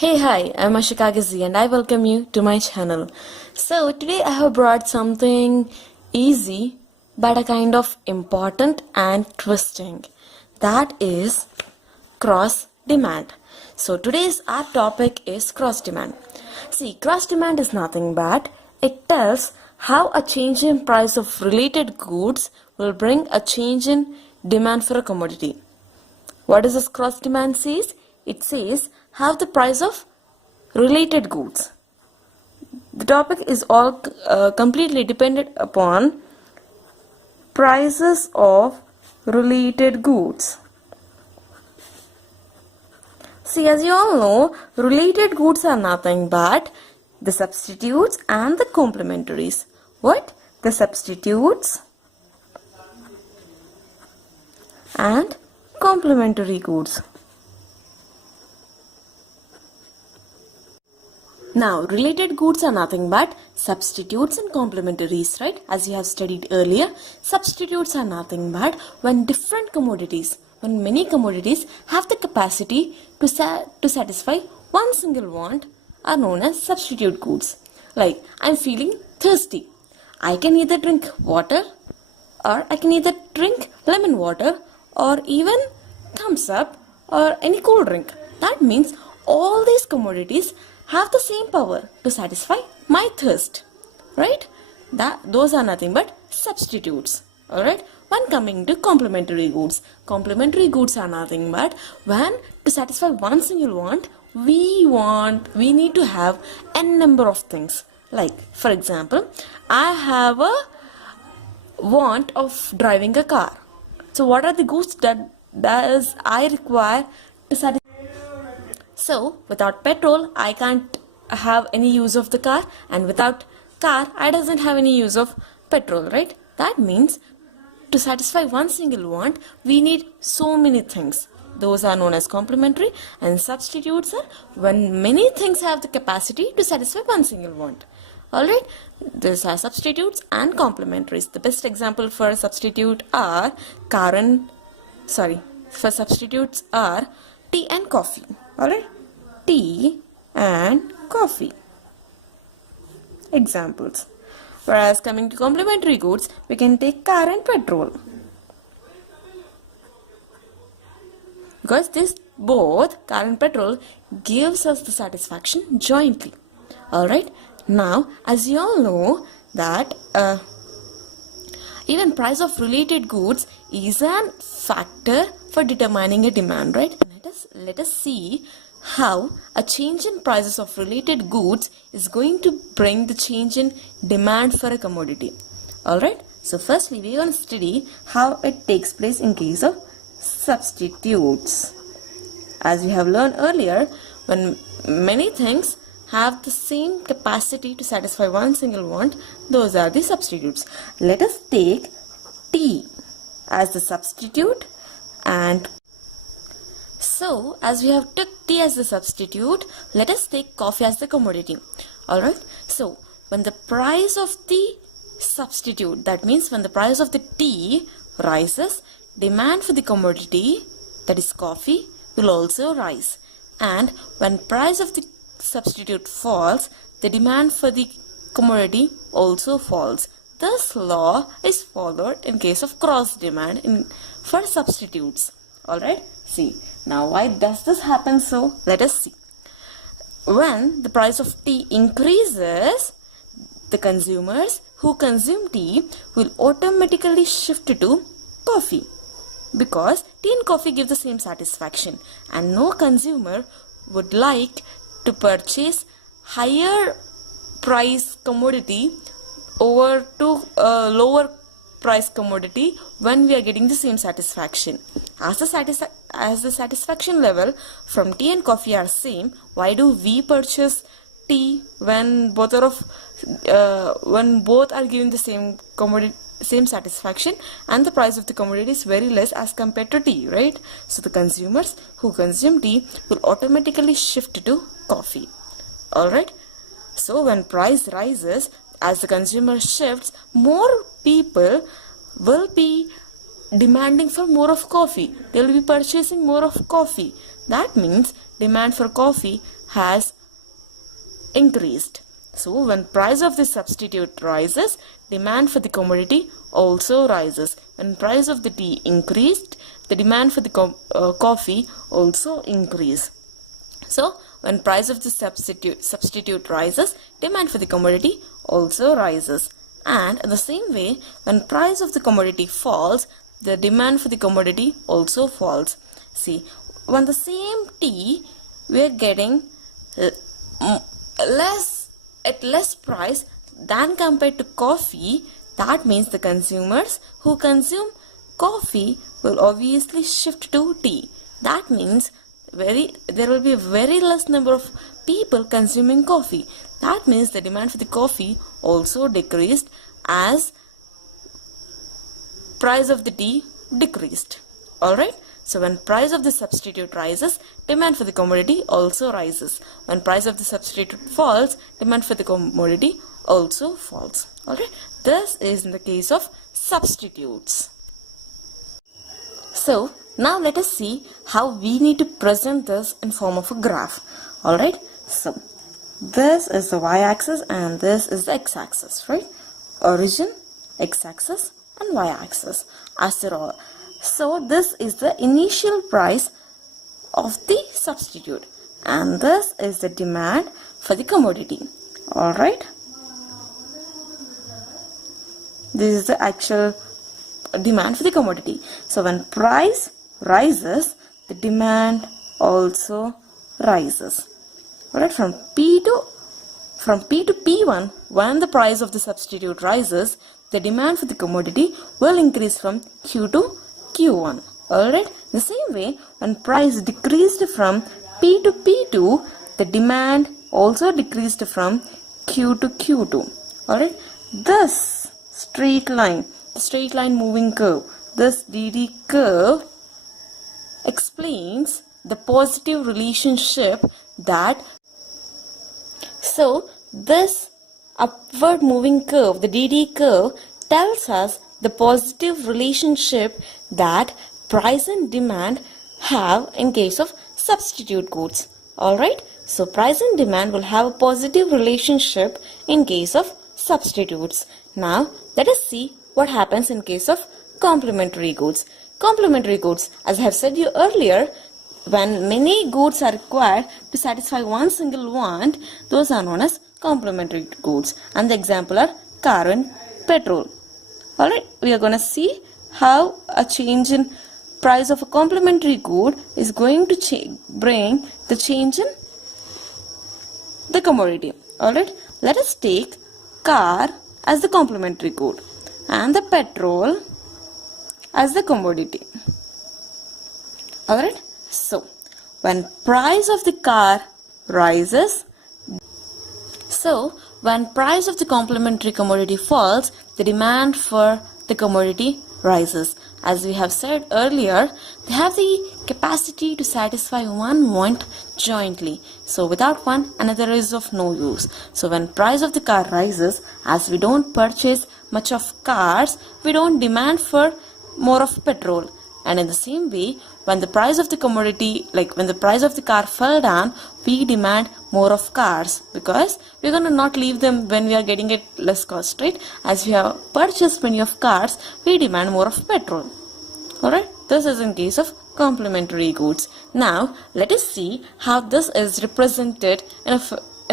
Hey, hi, I'm Ashika Gazi and I welcome you to my channel. So, today I have brought something easy but a kind of important and twisting. That is cross demand. So, today's our topic is cross demand. See, cross demand is nothing but it tells how a change in price of related goods will bring a change in demand for a commodity. What does this cross demand says? It says how the price of related goods. The topic is all completely dependent upon prices of related goods. See, as you all know, related goods are nothing but the substitutes and the complementaries. What? The substitutes and complementary goods. Now, related goods are nothing but substitutes and complementaries, right? As you have studied earlier, substitutes are nothing but when different commodities, when many commodities have the capacity to satisfy one single want are known as substitute goods. Like, I'm feeling thirsty. I can either drink water or I can either drink lemon water or even thumbs up or any cold drink. That means all these commodities have the same power to satisfy my thirst, right? Those are nothing but substitutes. Alright, when coming to complementary goods are nothing but when to satisfy one single want we need to have n number of things. Like, for example, I have a want of driving a car. So what are the goods that I require to satisfy? So, without petrol, I can't have any use of the car, and without car, I doesn't have any use of petrol, right? That means to satisfy one single want, we need so many things. Those are known as complementary, and substitutes are when many things have the capacity to satisfy one single want. Alright, these are substitutes and complementaries. The best example for substitutes are tea and coffee. Alright, tea and coffee. Examples. Whereas coming to complementary goods, we can take car and petrol. Because this both car and petrol gives us the satisfaction jointly. Alright, now as you all know that even price of related goods is a factor for determining a demand, right? Let us see how a change in prices of related goods is going to bring the change in demand for a commodity. Alright, so firstly we are going to study how it takes place in case of substitutes. As we have learned earlier, when many things have the same capacity to satisfy one single want, those are the substitutes. Let us take tea as the substitute, and so as we have took tea as the substitute, let us take coffee as the commodity. Alright, so when the price of the substitute, that means when the price of the tea rises, demand for the commodity, that is coffee, will also rise. And when price of the substitute falls, the demand for the commodity also falls. This law is followed in case of cross demand for substitutes. Alright, see. Now why does this happen so? Let us see. When the price of tea increases, the consumers who consume tea will automatically shift to coffee. Because tea and coffee give the same satisfaction, and no consumer would like to purchase higher price commodity over to a lower price commodity when we are getting the same satisfaction. As the satisfaction level from tea and coffee are same, why do we purchase tea when both are giving the same commodity, same satisfaction, and the price of the commodity is very less as compared to tea, right? So the consumers who consume tea will automatically shift to coffee. Alright, so when price rises, as the consumer shifts, more people will be demanding for more of coffee. They will be purchasing more of coffee. That means demand for coffee has increased. So when price of the substitute rises, demand for the commodity also rises. When price of the tea increased, the demand for the coffee also increase. So when price of the substitute rises, demand for the commodity also rises. And in the same way, when price of the commodity falls, the demand for the commodity also falls. See, when the same tea we are getting less price than compared to coffee, that means the consumers who consume coffee will obviously shift to tea. That means there will be a very less number of people consuming coffee. That means the demand for the coffee also decreased as price of the tea decreased. Alright, so when price of the substitute rises, demand for the commodity also rises. When price of the substitute falls, demand for the commodity also falls. Alright, this is in the case of substitutes. So now let us see how we need to present this in form of a graph. Alright, so this is the y-axis and this is the x-axis, right? Origin, x-axis and y-axis. So this is the initial price of the substitute and this is the demand for the commodity. Alright, this is the actual demand for the commodity. So when price rises, the demand also rises. Alright, from P to P1, when the price of the substitute rises, the demand for the commodity will increase from Q to Q1. Alright, the same way, when price decreased from P to P2, the demand also decreased from Q to Q2. Alright, this straight line, the straight line moving curve, this DD curve explains the positive relationship that, so this upward moving curve, the DD curve, tells us the positive relationship that price and demand have in case of substitute goods. Alright, so price and demand will have a positive relationship in case of substitutes. Now let us see what happens in case of complementary goods. Complementary goods, as I have said you earlier, when many goods are required to satisfy one single want, those are known as complementary goods. And the example are car and petrol. Alright, we are going to see how a change in price of a complementary good is going to bring the change in the commodity. Alright, let us take car as the complementary good and the petrol as the commodity. Alright, so when price of the car rises, so when price of the complementary commodity falls, the demand for the commodity rises. As we have said earlier, they have the capacity to satisfy one want jointly. So without one, another is of no use. So when price of the car rises, as we don't purchase much of cars, we don't demand for more of petrol. And in the same way, when the price of the commodity, like when the price of the car fell down, we demand more of cars because we're going to not leave them when we are getting it less cost, right? As we have purchased many of cars, we demand more of petrol. Alright, this is in case of complementary goods. Now, let us see how this is represented in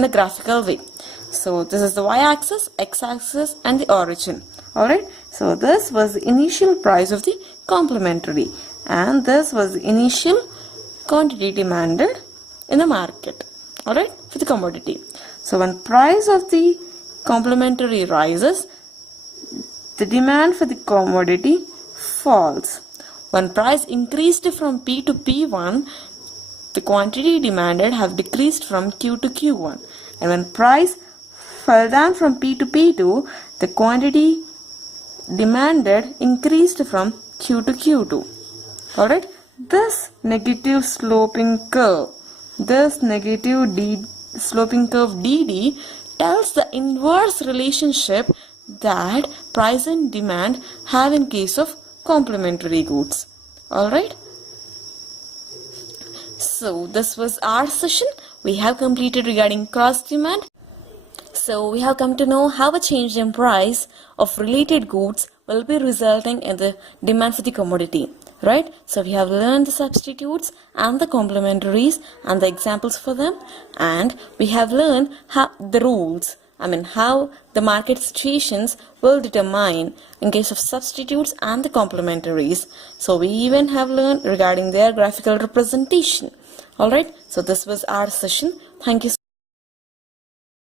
a graphical way. So, this is the y-axis, x-axis and the origin. Alright, so this was the initial price of the complementary and this was the initial quantity demanded in the market. Alright, for the commodity. So when price of the complementary rises, the demand for the commodity falls. When price increased from P to P1, the quantity demanded have decreased from Q to Q1. And when price fell down from P to P2, the quantity demanded increased from Q to Q2. Alright, this negative sloping curve, this negative sloping curve DD tells the inverse relationship that price and demand have in case of complementary goods. Alright, So this was our session. We have completed regarding cross demand. So we have come to know how a change in price of related goods will be resulting in the demand for the commodity, right? So we have learned the substitutes and the complementaries and the examples for them, and we have learned how the rules, how the market situations will determine in case of substitutes and the complementaries. So we even have learned regarding their graphical representation. Alright, so this was our session. Thank you.